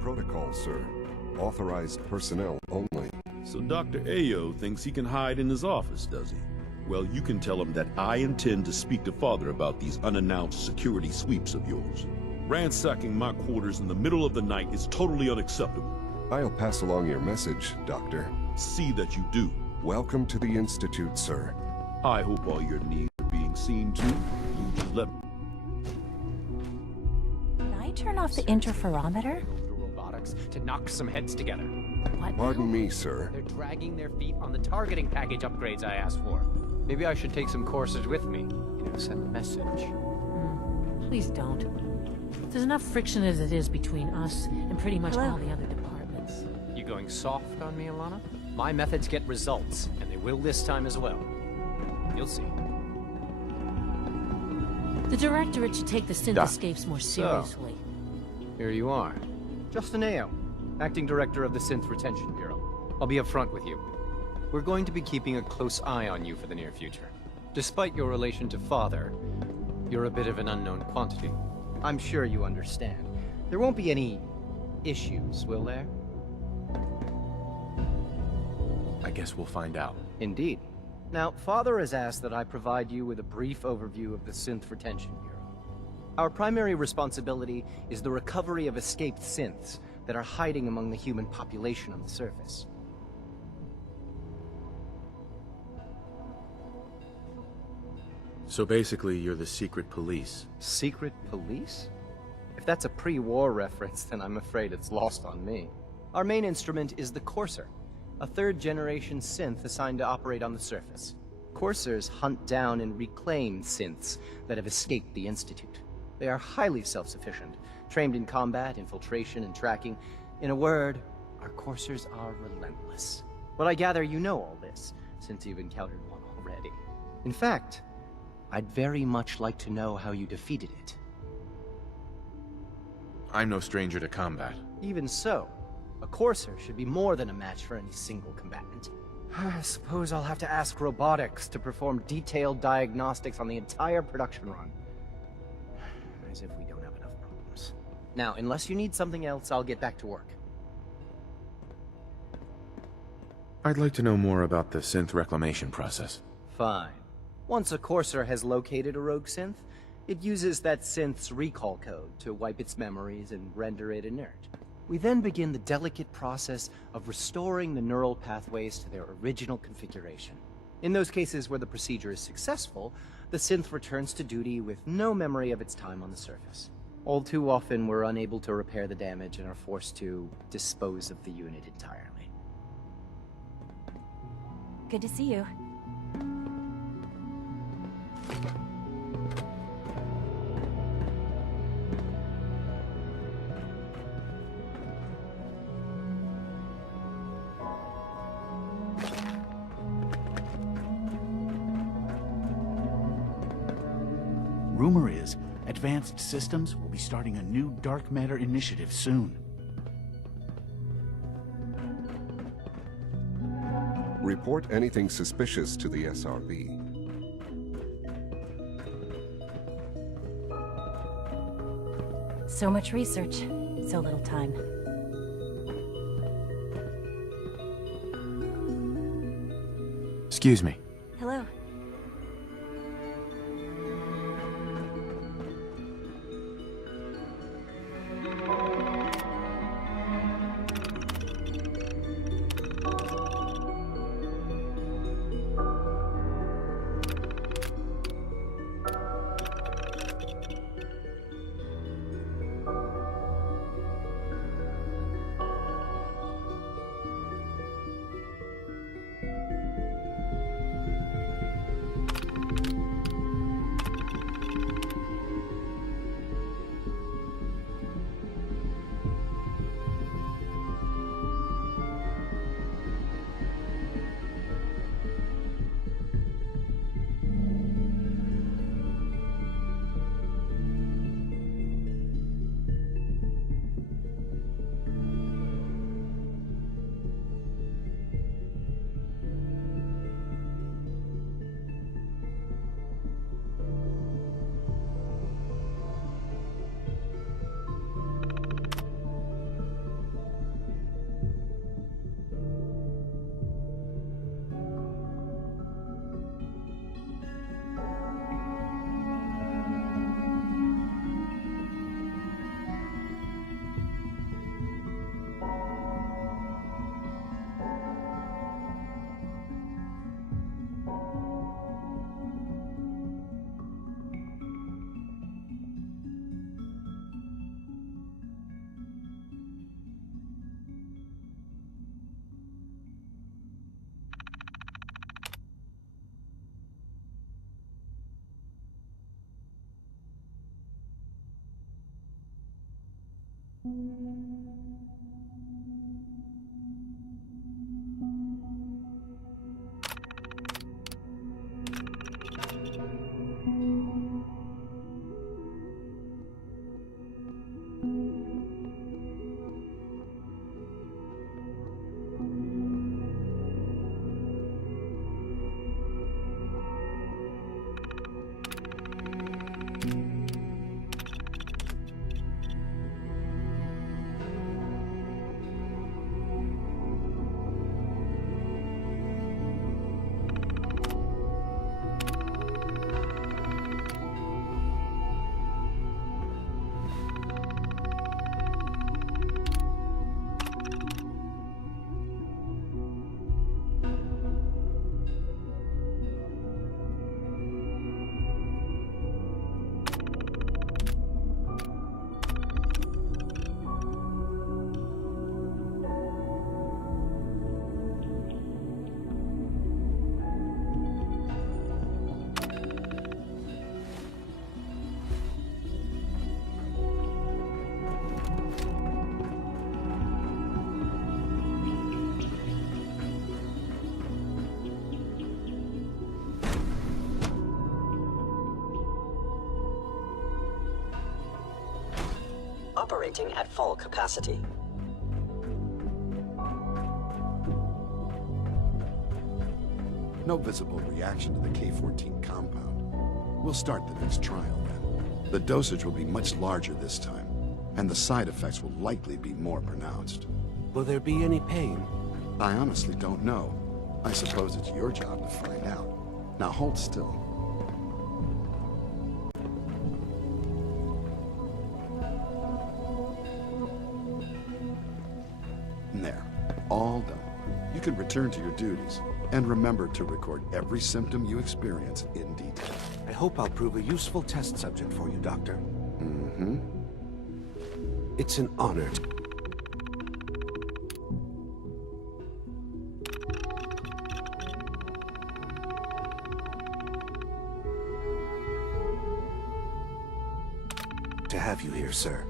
protocol, sir. Authorized personnel only. So Dr. Ayo thinks he can hide in his office, does he? Well, you can tell him that I intend to speak to Father about these unannounced security sweeps of yours. Ransacking my quarters in the middle of the night is totally unacceptable. I'll pass along your message, Doctor. See that you do. Welcome to the Institute, sir. I hope all your needs are being seen to. You just let Can I turn off the interferometer? Robotics to knock some heads together. What? Pardon me, sir. They're dragging their feet on the targeting package upgrades I asked for. Maybe I should take some courses with me. Send a message. Please don't. There's enough friction as it is between us and pretty much all the other departments. You going soft on me, Alana? My methods get results, and they will this time as well. You'll see. The Directorate should take the synth escapes more seriously. Here you are. Justin Ayo, Acting Director of the Synth Retention Bureau. I'll be upfront with you. We're going to be keeping a close eye on you for the near future. Despite your relation to Father, you're a bit of an unknown quantity. I'm sure you understand. There won't be any issues, will there? I guess we'll find out. Indeed. Now, Father has asked that I provide you with a brief overview of the Synth Retention Bureau. Our primary responsibility is the recovery of escaped synths that are hiding among the human population on the surface. So basically, you're the secret police. Secret police? If that's a pre-war reference, then I'm afraid it's lost on me. Our main instrument is the Courser, a third-generation synth assigned to operate on the surface. Coursers hunt down and reclaim synths that have escaped the Institute. They are highly self-sufficient, trained in combat, infiltration, and tracking. In a word, our Coursers are relentless. But I gather you know all this, since you've encountered one already. In fact, I'd very much like to know how you defeated it. I'm no stranger to combat. Even so, a Courser should be more than a match for any single combatant. I suppose I'll have to ask robotics to perform detailed diagnostics on the entire production run. As if we don't have enough problems. Now, unless you need something else, I'll get back to work. I'd like to know more about the synth reclamation process. Fine. Once a Courser has located a rogue synth, it uses that synth's recall code to wipe its memories and render it inert. We then begin the delicate process of restoring the neural pathways to their original configuration. In those cases where the procedure is successful, the synth returns to duty with no memory of its time on the surface. All too often, we're unable to repair the damage and are forced to dispose of the unit entirely. Good to see you. Rumor is, Advanced Systems will be starting a new dark matter initiative soon. Report anything suspicious to the SRB. So much research, so little time. Excuse me. Hello. Operating at full capacity. No visible reaction to the K-14 compound. We'll start the next trial then. The dosage will be much larger this time, and the side effects will likely be more pronounced. Will there be any pain? I honestly don't know. I suppose it's your job to find out. Now hold still. There. All done. You can return to your duties. And remember to record every symptom you experience in detail. I hope I'll prove a useful test subject for you, Doctor. Mm-hmm. It's an honor to have you here, sir.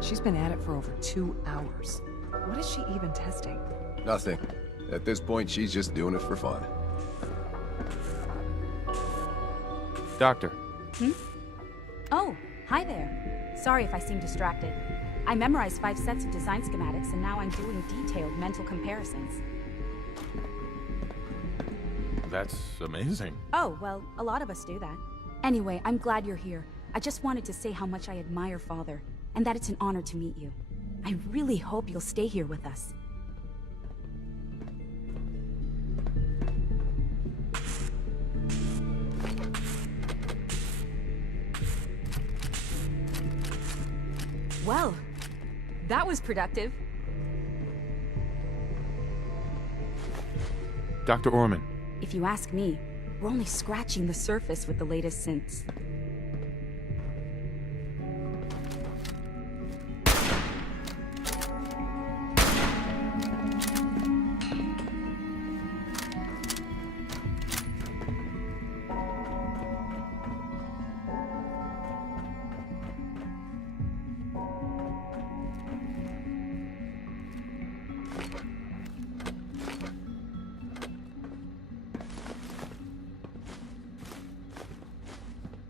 She's been at it for over 2 hours. What is she even testing? Nothing. At this point, she's just doing it for fun. Doctor. Oh, hi there. Sorry if I seem distracted. I memorized 5 sets of design schematics, and now I'm doing detailed mental comparisons. That's amazing. Oh, well, a lot of us do that. Anyway, I'm glad you're here. I just wanted to say how much I admire Father, and that it's an honor to meet you. I really hope you'll stay here with us. Well, that was productive. Dr. Orman. If you ask me, we're only scratching the surface with the latest synths.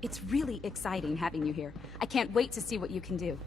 It's really exciting having you here. I can't wait to see what you can do.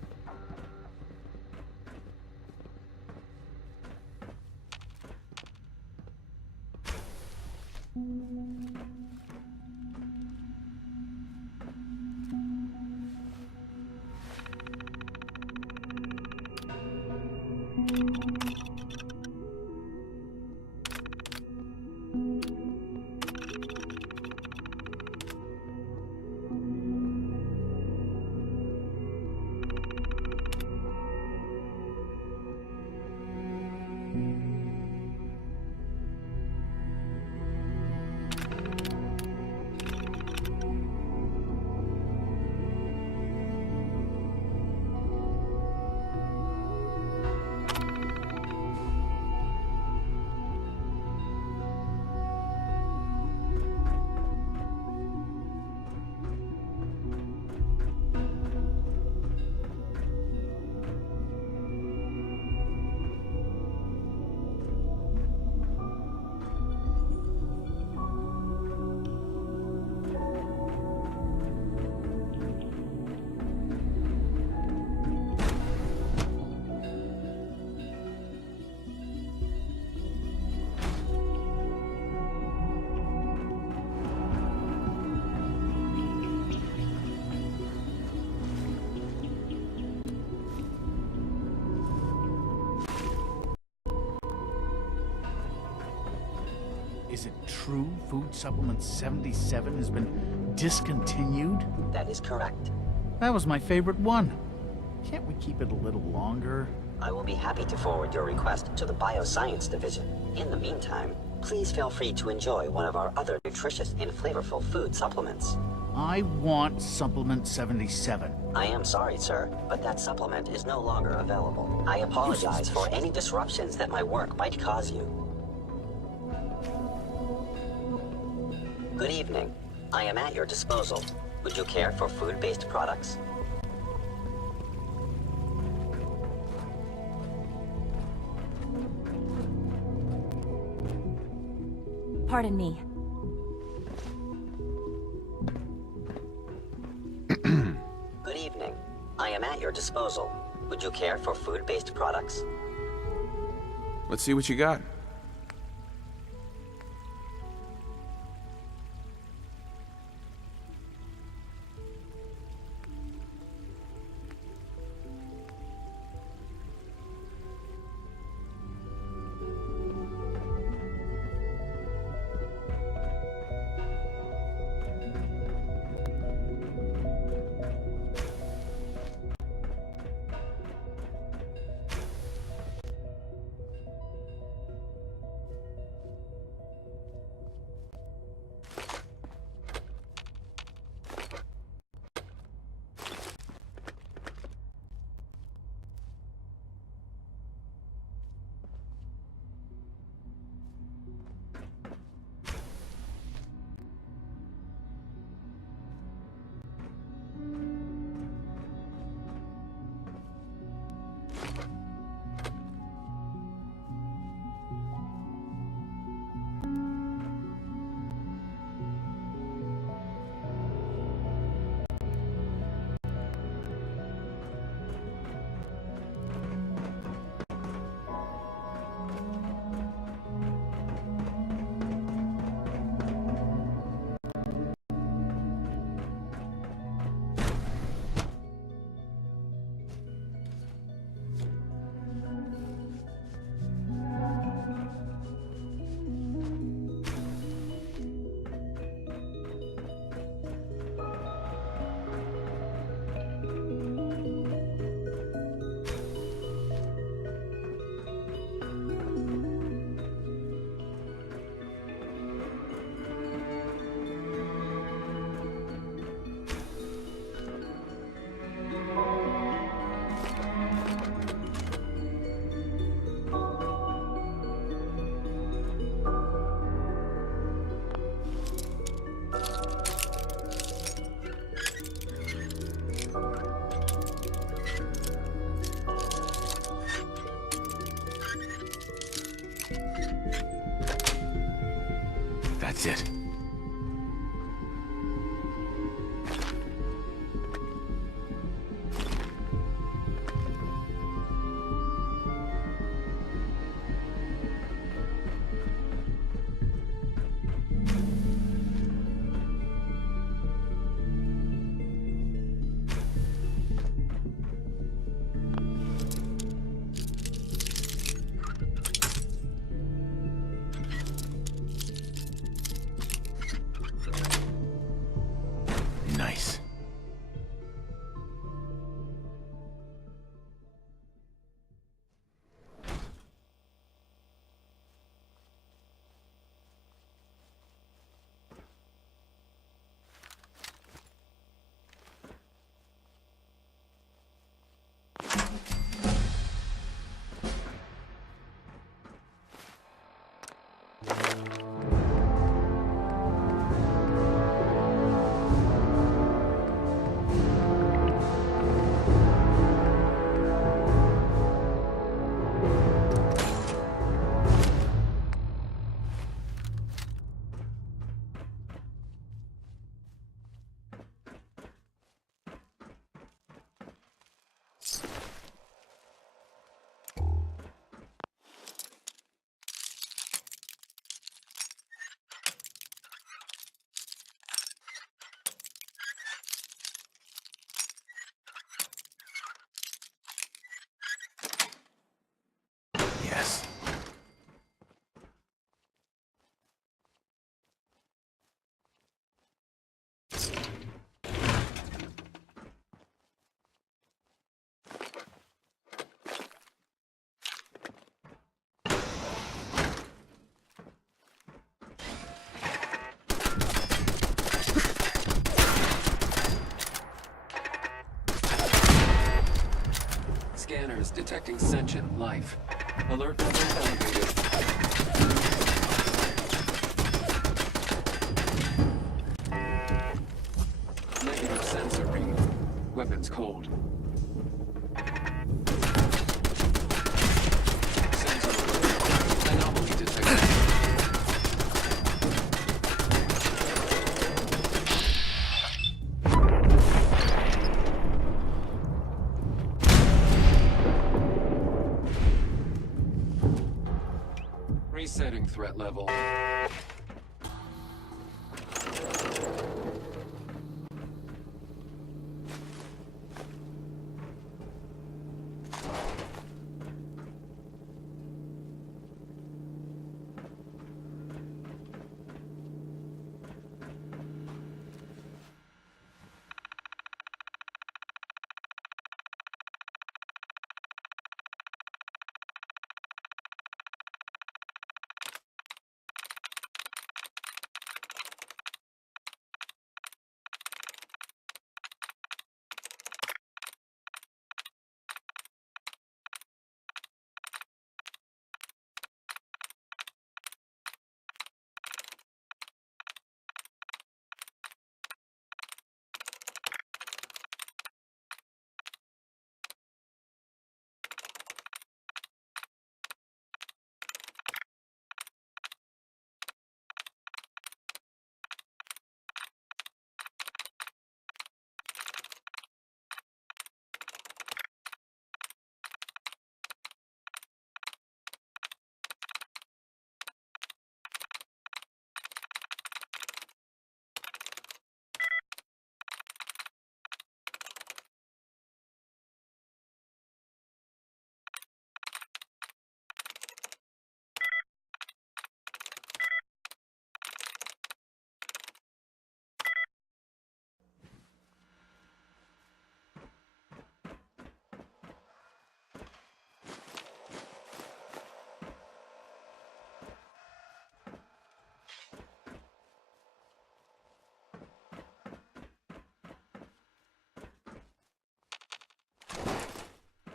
Is it true Food Supplement 77 has been discontinued? That is correct. That was my favorite one. Can't we keep it a little longer? I will be happy to forward your request to the Bioscience Division. In the meantime, please feel free to enjoy one of our other nutritious and flavorful food supplements. I want Supplement 77. I am sorry, sir, but that supplement is no longer available. I apologize for any disruptions that my work might cause you. Good evening. I am at your disposal. Would you care for food-based products? Pardon me. Good evening. I am at your disposal. Would you care for food-based products? Let's see what you got. That's it. Nice. Yes. Scanners detecting sentient life. Alert level elevated. Negative sensor read. Weapons cold. Sensor alert. Anomaly detected. Resetting threat level.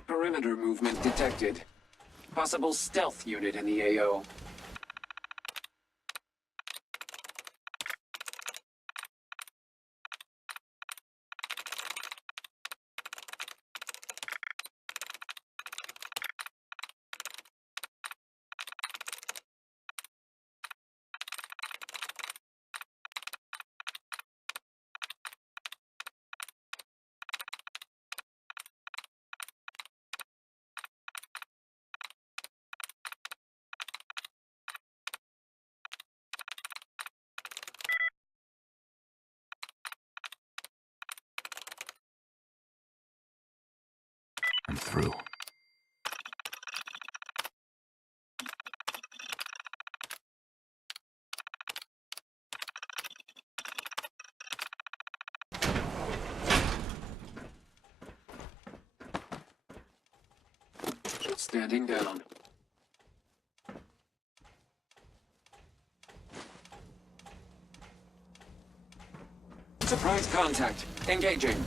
Perimeter movement detected. Possible stealth unit in the AO. I'm through. Standing down. Surprise contact. Engaging.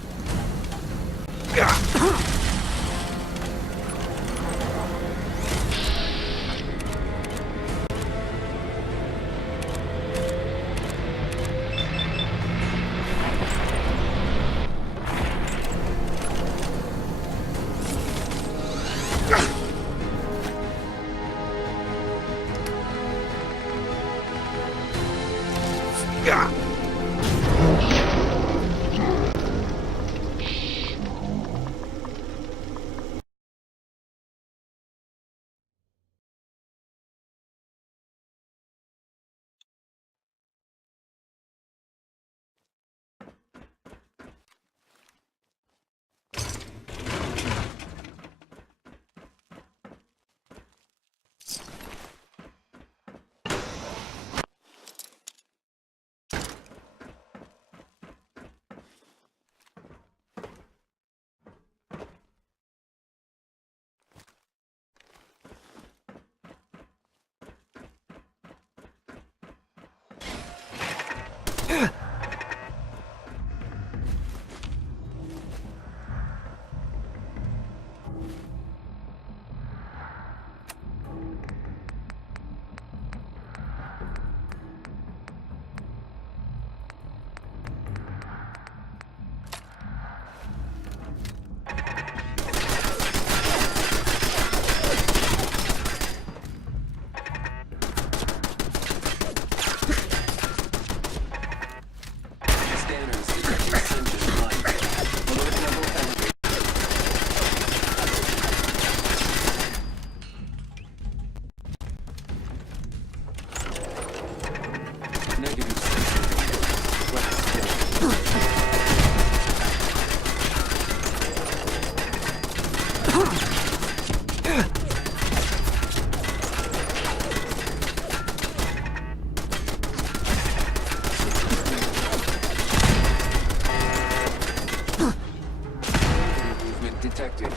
Detected.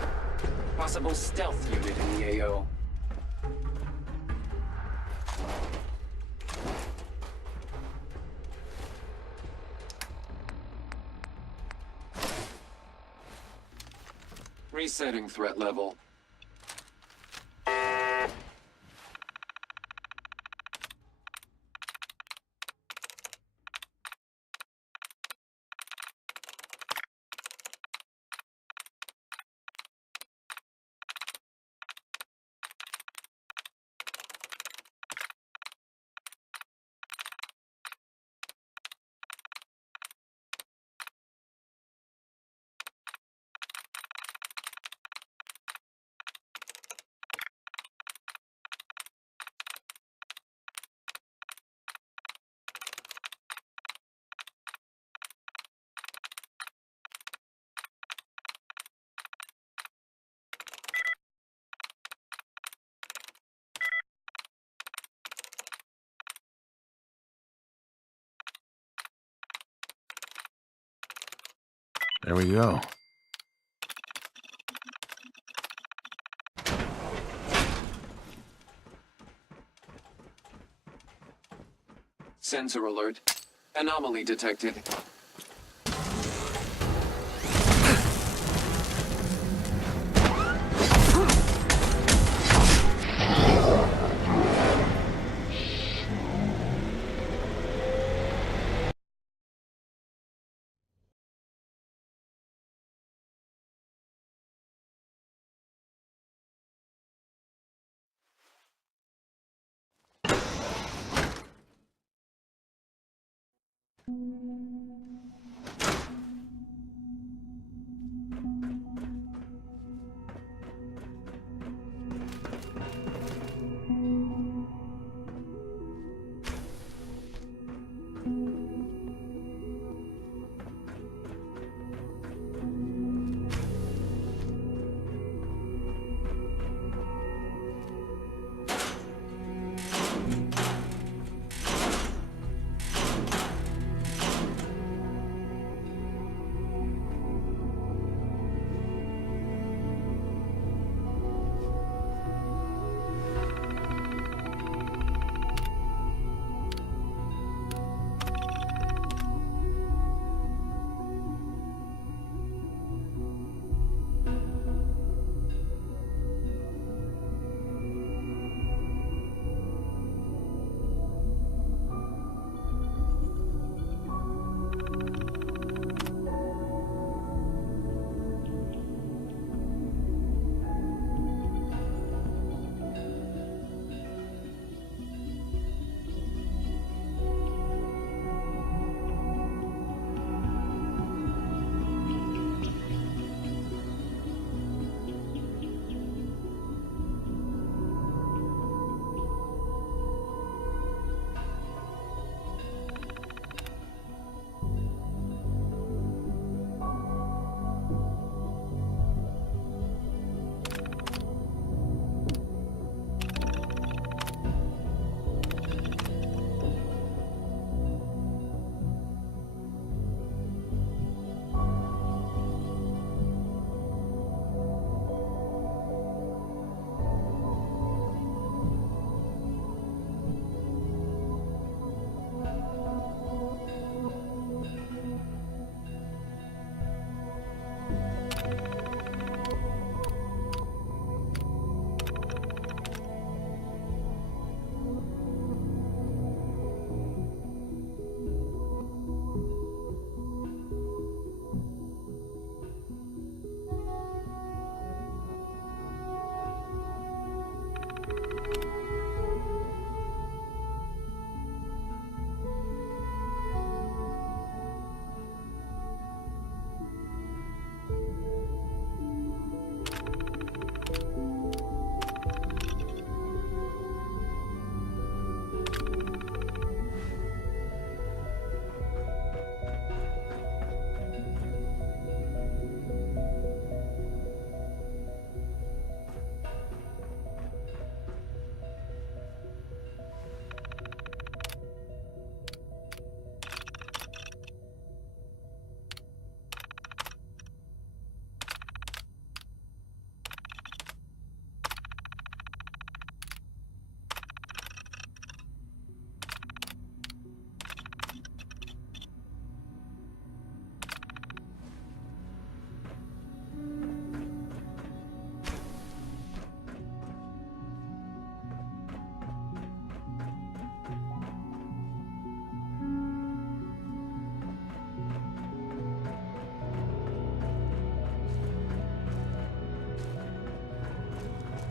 Possible stealth unit in the AO. Resetting threat level. There we go. Sensor alert. Anomaly detected.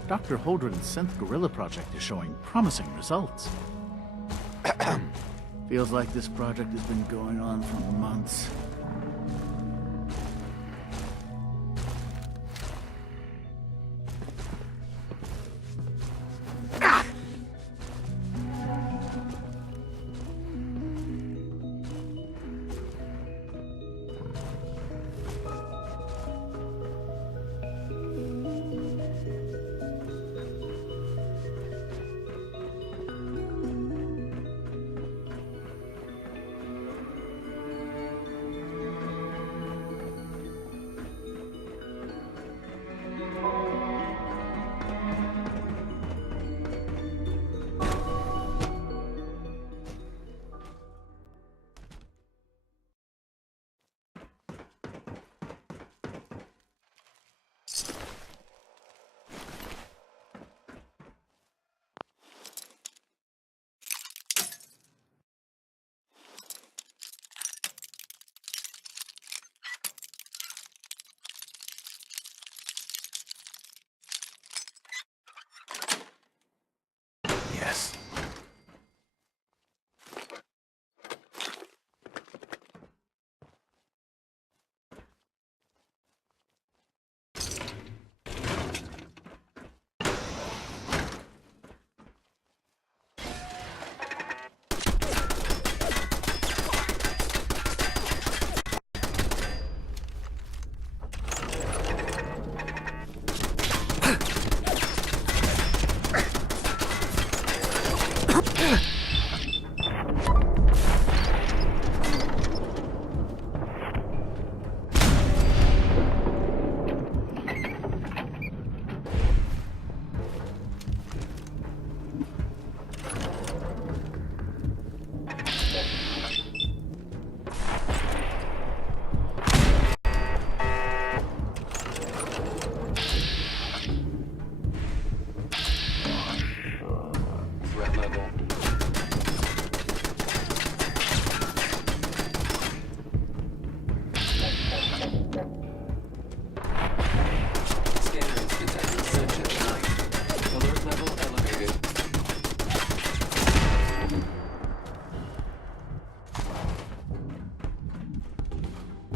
Dr. Holdren's synth gorilla project is showing promising results. Feels like this project has been going on for months. Yes.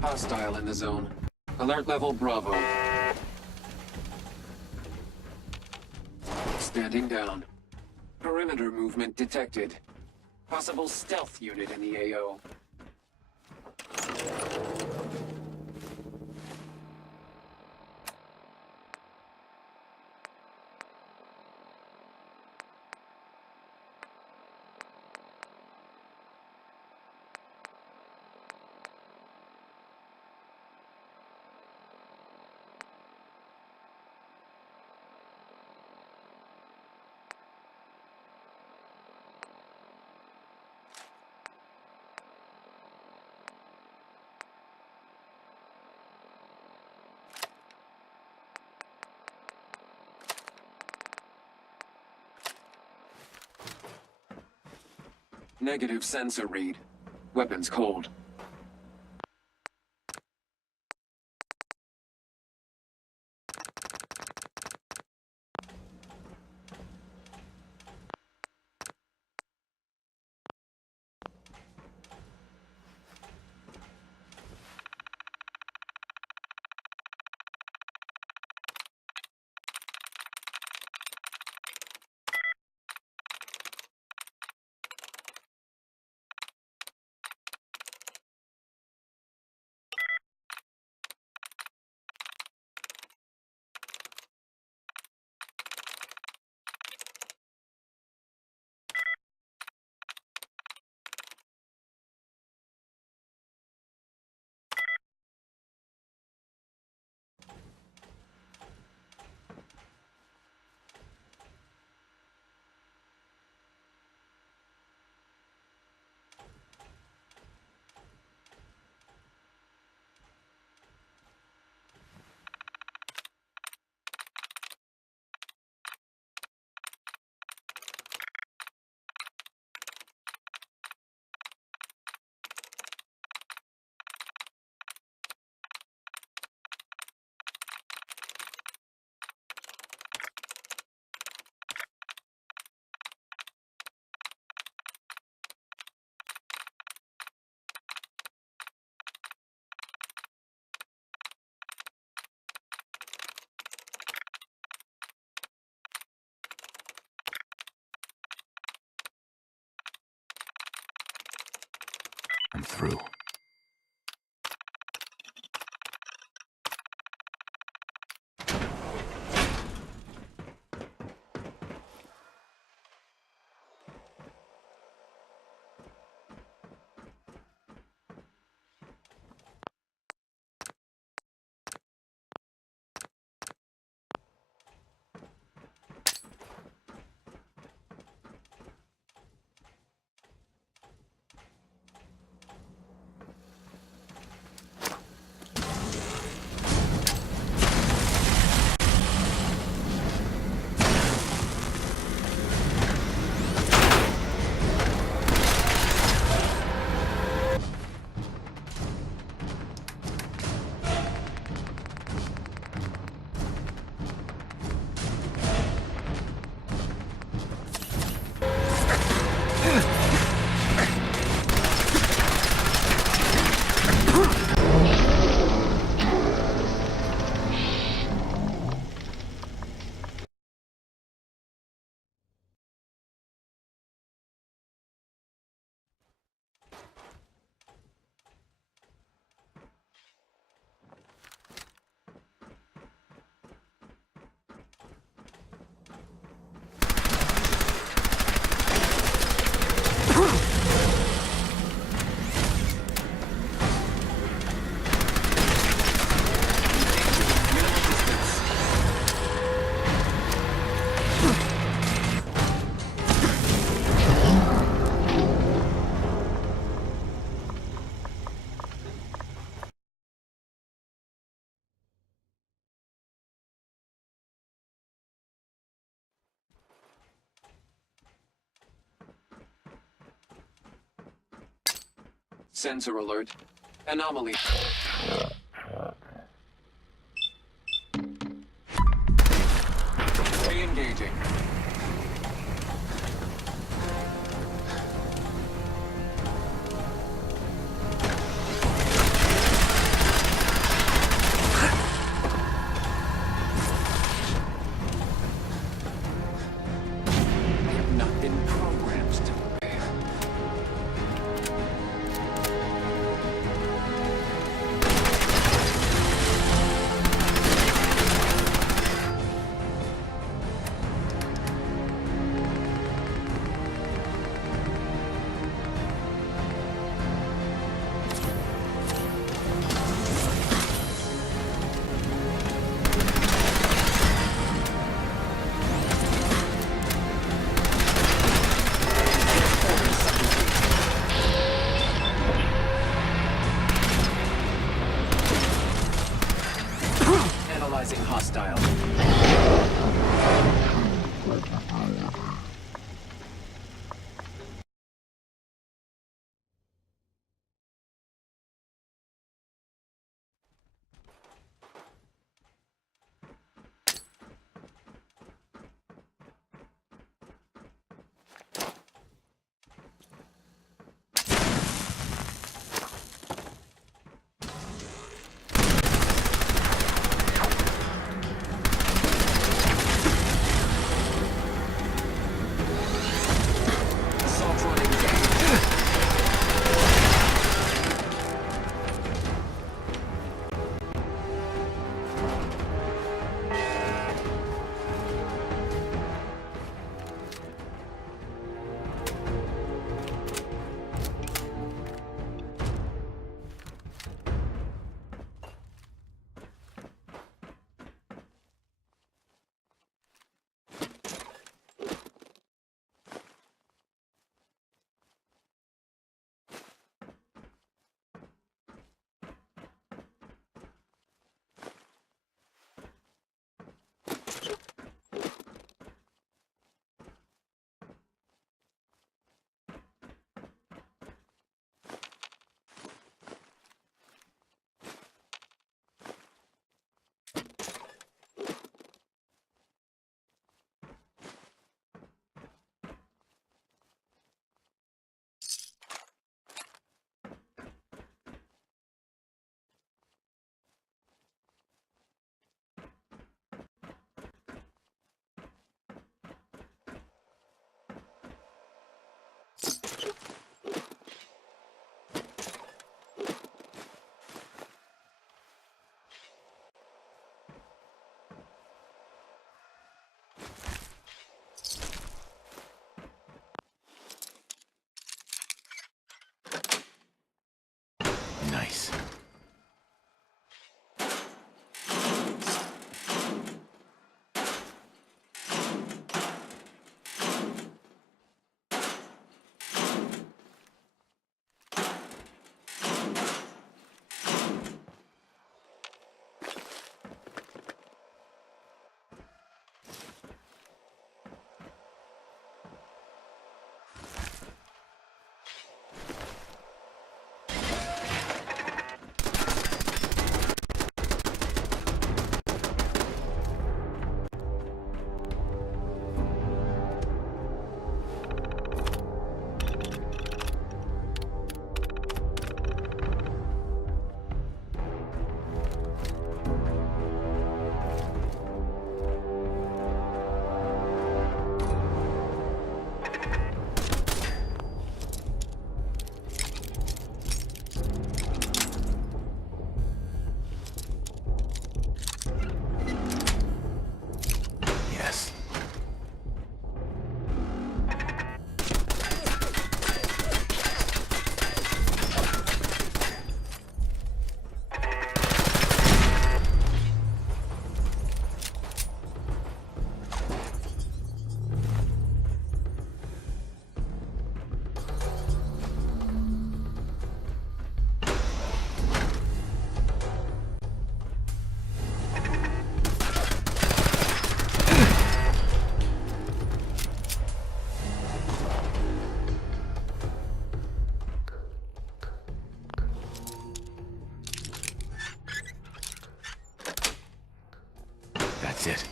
Hostile in the zone. Alert level Bravo. Standing down. Perimeter movement detected. Possible stealth unit in the AO. Negative sensor read. Weapons cold. I'm through. Sensor alert. Anomaly. Re-engaging. I have not been programmed to fail. Analyzing hostile. That's it.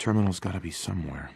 Terminal's gotta be somewhere.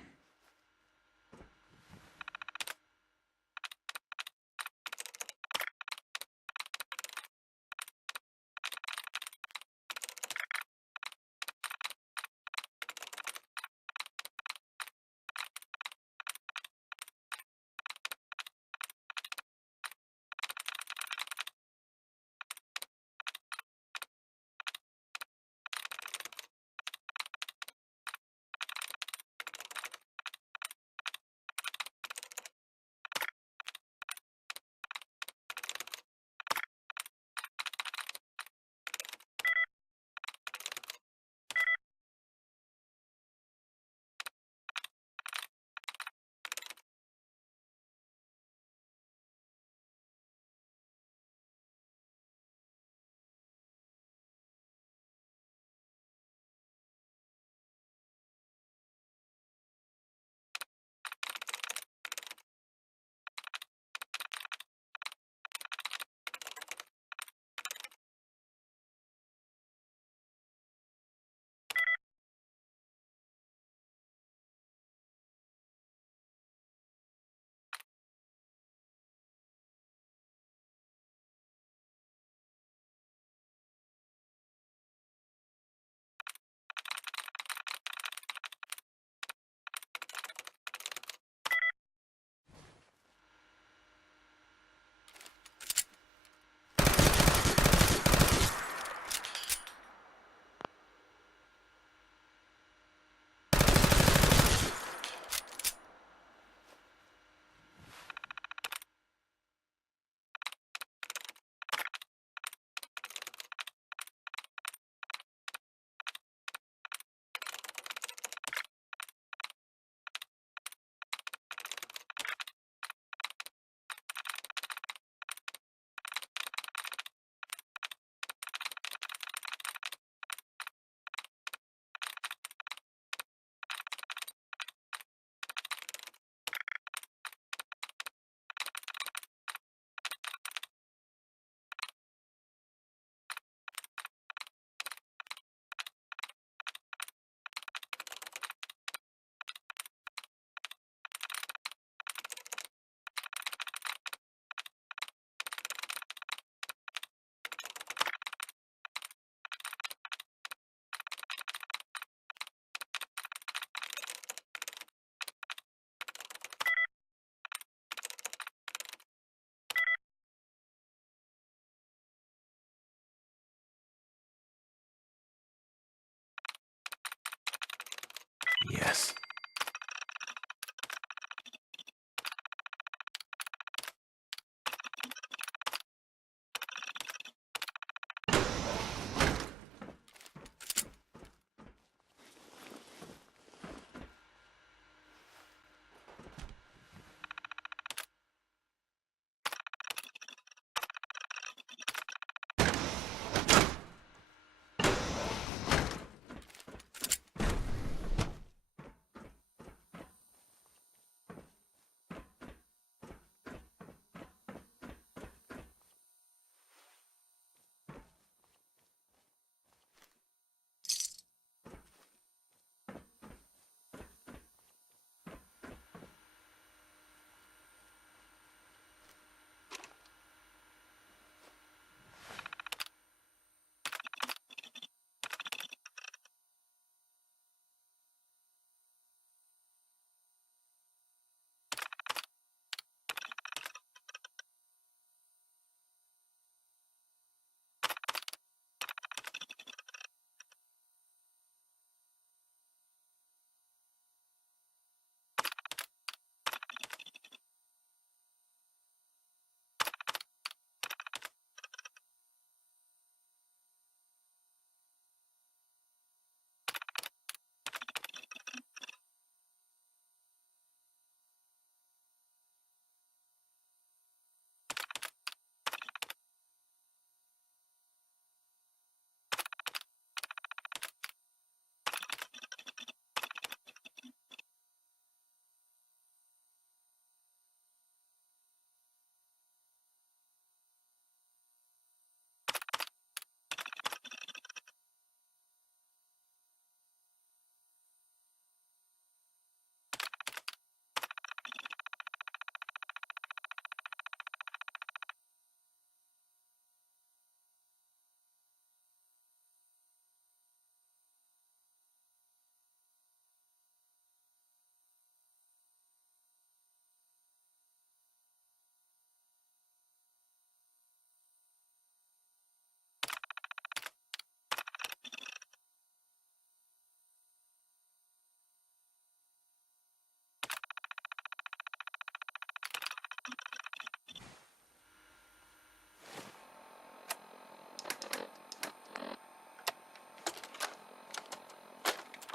Yes.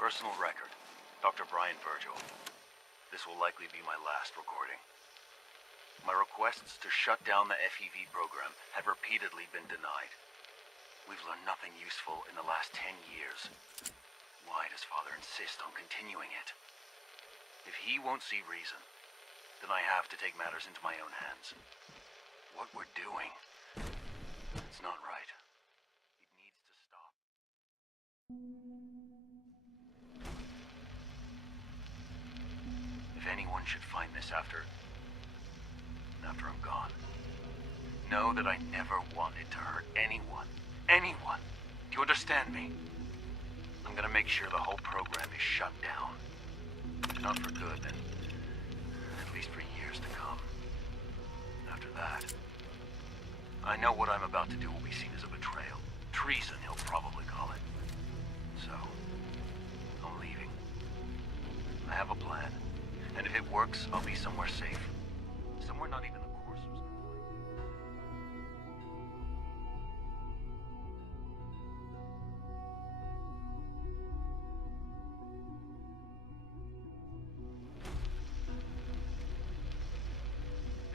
Personal record, Dr. Brian Virgil. This will likely be my last recording. My requests to shut down the FEV program have repeatedly been denied. We've learned nothing useful in the last 10 years. Why does Father insist on continuing it? If he won't see reason, then I have to take matters into my own hands. What we're doing, it's not right. It needs to stop. If anyone should find this after I'm gone, know that I never wanted to hurt anyone. Anyone! Do you understand me? I'm gonna make sure the whole program is shut down. If not for good, then at least for years to come. After that, I know what I'm about to do will be seen as a betrayal. Treason, he'll probably call it. So, I'm leaving. I have a plan. And if it works, I'll be somewhere safe. Somewhere not even the Coursers can find.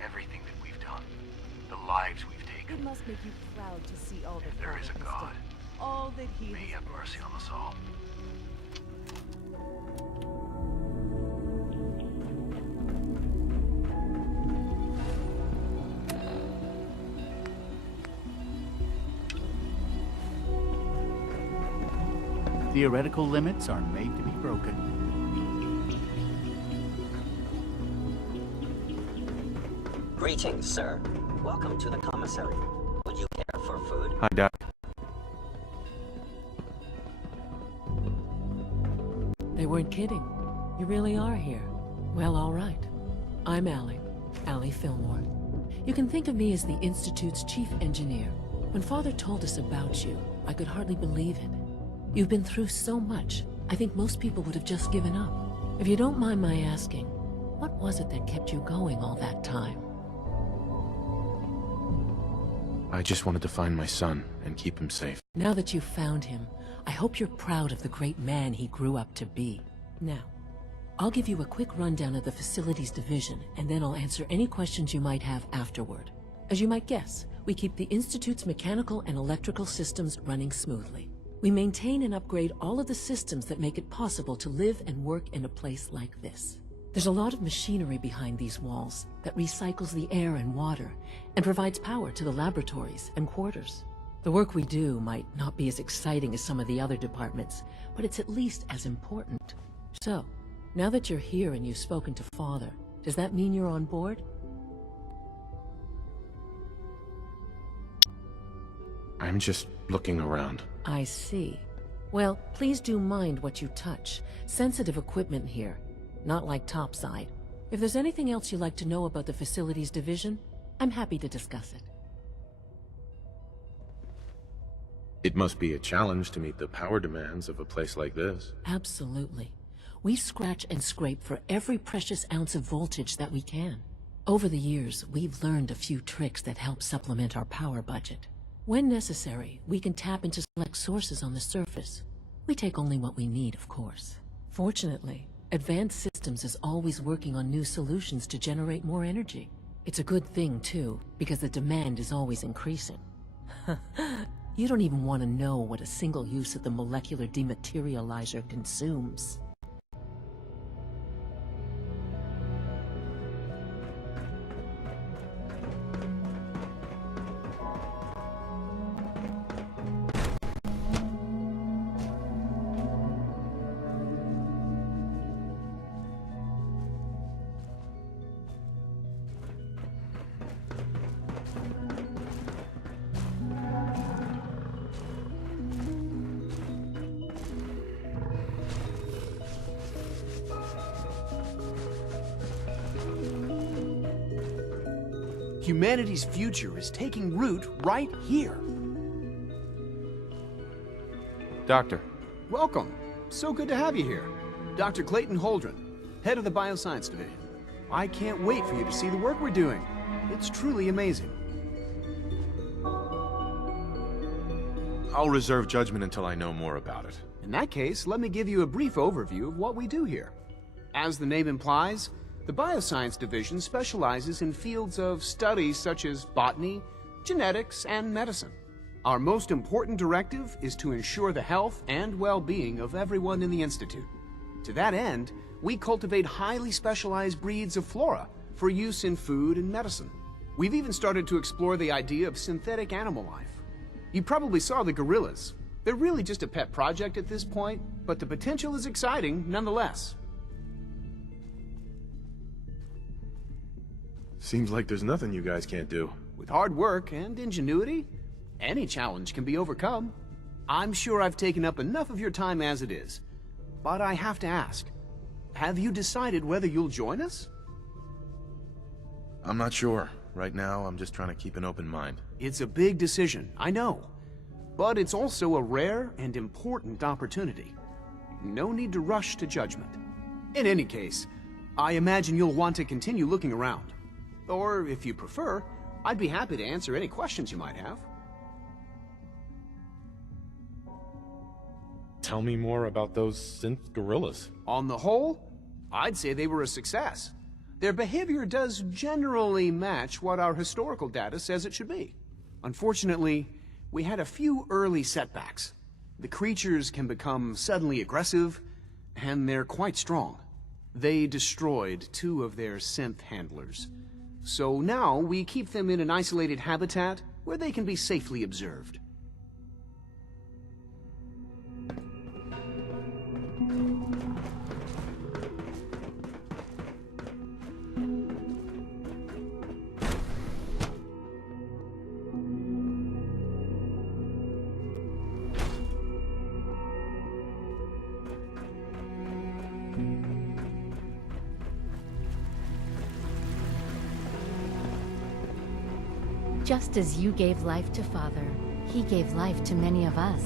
Everything that we've done, the lives we've taken. It must make you proud to see all that If there is a God, all that he may he have mercy on us all. Theoretical limits are made to be broken. Greetings, sir. Welcome to the commissary. Would you care for food? Hi, Doc. They weren't kidding. You really are here. Well, all right. I'm Allie Fillmore. You can think of me as the Institute's chief engineer. When Father told us about you, I could hardly believe it. You've been through so much, I think most people would have just given up. If you don't mind my asking, what was it that kept you going all that time? I just wanted to find my son and keep him safe. Now that you've found him, I hope you're proud of the great man he grew up to be. Now, I'll give you a quick rundown of the Facilities Division, and then I'll answer any questions you might have afterward. As you might guess, we keep the Institute's mechanical and electrical systems running smoothly. We maintain and upgrade all of the systems that make it possible to live and work in a place like this. There's a lot of machinery behind these walls that recycles the air and water and provides power to the laboratories and quarters. The work we do might not be as exciting as some of the other departments, but it's at least as important. So, now that you're here and you've spoken to Father, does that mean you're on board? I'm just looking around. I see. Well, please do mind what you touch. Sensitive equipment here, not like topside. If there's anything else you'd like to know about the Facilities Division, I'm happy to discuss it. It must be a challenge to meet the power demands of a place like this. Absolutely. We scratch and scrape for every precious ounce of voltage that we can. Over the years, we've learned a few tricks that help supplement our power budget. When necessary, we can tap into select sources on the surface. We take only what we need, of course. Fortunately, Advanced Systems is always working on new solutions to generate more energy. It's a good thing, too, because the demand is always increasing. You don't even want to know what a single use of the molecular dematerializer consumes. Humanity's future is taking root right here. Doctor. Welcome. So good to have you here. Dr. Clayton Holdren, head of the Bioscience Division. I can't wait for you to see the work we're doing. It's truly amazing. I'll reserve judgment until I know more about it. In that case, let me give you a brief overview of what we do here. As the name implies, the Bioscience Division specializes in fields of studies such as botany, genetics, and medicine. Our most important directive is to ensure the health and well-being of everyone in the Institute. To that end, we cultivate highly specialized breeds of flora for use in food and medicine. We've even started to explore the idea of synthetic animal life. You probably saw the gorillas. They're really just a pet project at this point, but the potential is exciting nonetheless. Seems like there's nothing you guys can't do. With hard work and ingenuity, any challenge can be overcome. I'm sure I've taken up enough of your time as it is, but I have to ask, have you decided whether you'll join us? I'm not sure. Right now, I'm just trying to keep an open mind. It's a big decision, I know, but it's also a rare and important opportunity. No need to rush to judgment. In any case, I imagine you'll want to continue looking around. Or, if you prefer, I'd be happy to answer any questions you might have. Tell me more about those synth gorillas. On the whole, I'd say they were a success. Their behavior does generally match what our historical data says it should be. Unfortunately, we had a few early setbacks. The creatures can become suddenly aggressive, and they're quite strong. They destroyed 2 of their synth handlers. So now we keep them in an isolated habitat where they can be safely observed. Just as you gave life to Father, he gave life to many of us.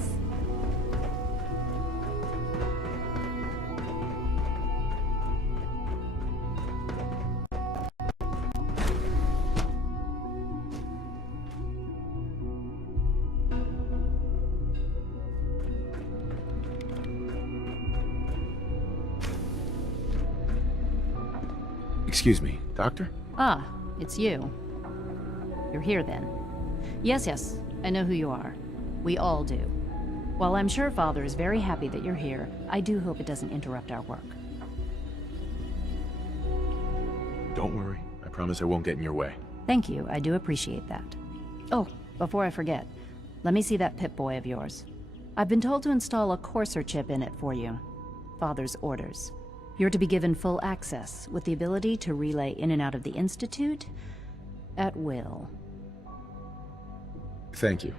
Excuse me, Doctor? Ah, it's you. You're here then. Yes, I know who you are. We all do. While I'm sure Father is very happy that you're here, I do hope it doesn't interrupt our work. Don't worry. I promise I won't get in your way. Thank you, I do appreciate that. Oh, before I forget, let me see that Pip-Boy of yours. I've been told to install a Courser chip in it for you. Father's orders. You're to be given full access, with the ability to relay in and out of the Institute at will. Thank you.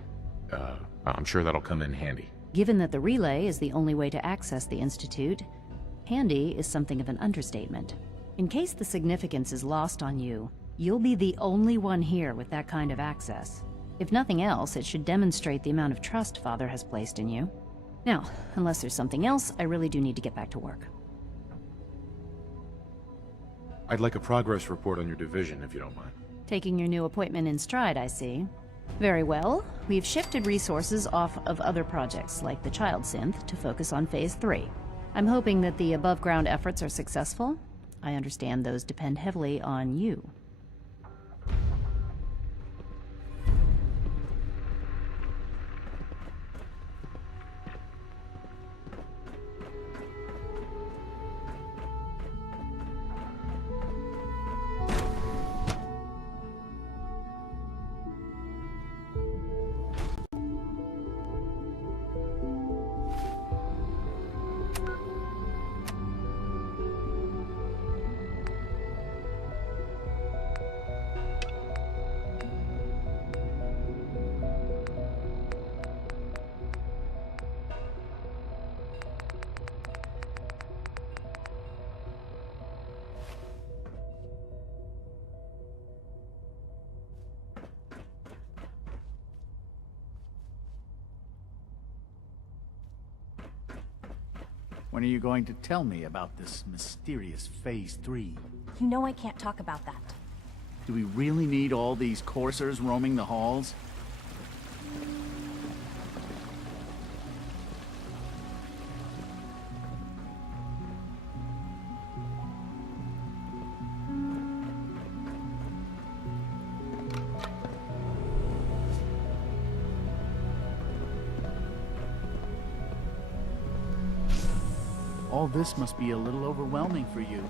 I'm sure that'll come in handy. Given that the relay is the only way to access the Institute, handy is something of an understatement. In case the significance is lost on you, you'll be the only one here with that kind of access. If nothing else, it should demonstrate the amount of trust Father has placed in you. Now, unless there's something else, I really do need to get back to work. I'd like a progress report on your division, if you don't mind. Taking your new appointment in stride, I see. Very well. We've shifted resources off of other projects, like the Child Synth, to focus on Phase 3. I'm hoping that the above-ground efforts are successful. I understand those depend heavily on you. When are you going to tell me about this mysterious Phase 3? You know I can't talk about that. Do we really need all these coursers roaming the halls? All this must be a little overwhelming for you.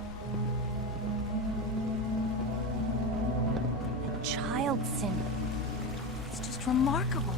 The Child Synth. It's just remarkable.